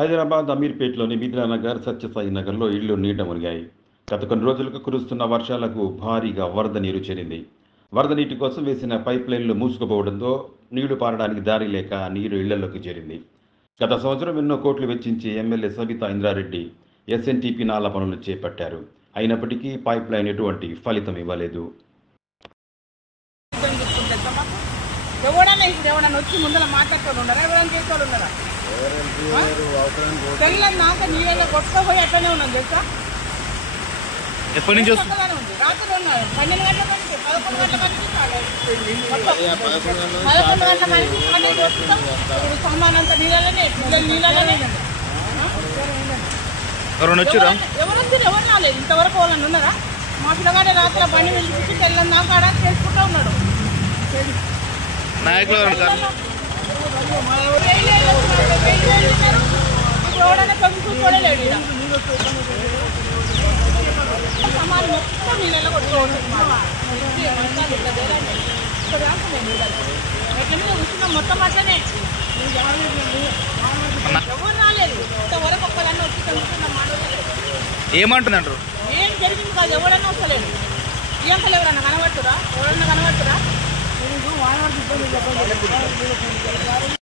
హైదరాబాద్ అమీర్పేటలోని మిథిలానగర్, సత్యసాయి నగర్లో ఇళ్లు నీట మునిగాయి. గత కొన్ని రోజులుగా కురుస్తున్న వర్షాలకు భారీగా వరద నీరు చేరింది. వరద నీటి కోసం వేసిన పైప్ లైన్లు మూసుకుపోవడంతో నీళ్లు పారడానికి దారి లేక నీరు ఇళ్లలోకి చేరింది. గత సంవత్సరం ఎన్నో కోట్లు వెచ్చించి ఎమ్మెల్యే సబితా ఇంద్రారెడ్డి ఎస్ఎన్టీపీ నాల పనులు చేపట్టారు. అయినప్పటికీ పైప్ లైన్ ఎటువంటి ఫలితం ఇవ్వలేదు. ఎవడన్నా ఇప్పుడు ఎవడన్నా వచ్చి ముందర మాట్లాడుతూ ఉన్నారా? ఎవరైనా చేసేవాళ్ళు ఉన్నారా? తెల్లని నాక నీళ్ళలో కొట్టుకుపోయి అట్లనే ఉన్నాం తెలుసా. ఎప్పటి నుంచి ఉంది రాత్రి ఉన్నారు 12 గంటల నుంచి 11 గంటల నుంచి 11 గంటల నుంచి ఇప్పుడు సమానంత నీళ్ళనే నీళ్ళనే ఎవరు వచ్చారు? ఎవరు రాలేదు ఇంతవరకు. వాళ్ళని ఉన్నారా? మా పిల్లగాడే రాత్రి బండి వెళ్ళి తెల్లని దాకా ఆడ చేసుకుంటూ ఉన్నాడు. నాయకులు ఎవడన్నా తొమ్మిది చూసుకోలేడు. సమానం మొత్తం నీళ్ళలో కొట్టుకోవచ్చు. కూర్చున్నాం మొత్తం అట్లనే. ఎవరు రాలేదు ఇంతవరకు. ఒక్కదన్నా వచ్చి తెలుసుకున్నాం. ఏమంటుందంటారు? ఏం జరిగింది కాదు. ఎవడన్నా వస్తలేదు. ఈ అంకలు ఎవరన్నా కనబడుతురా? ఎవరన్నా కనబడుతురా?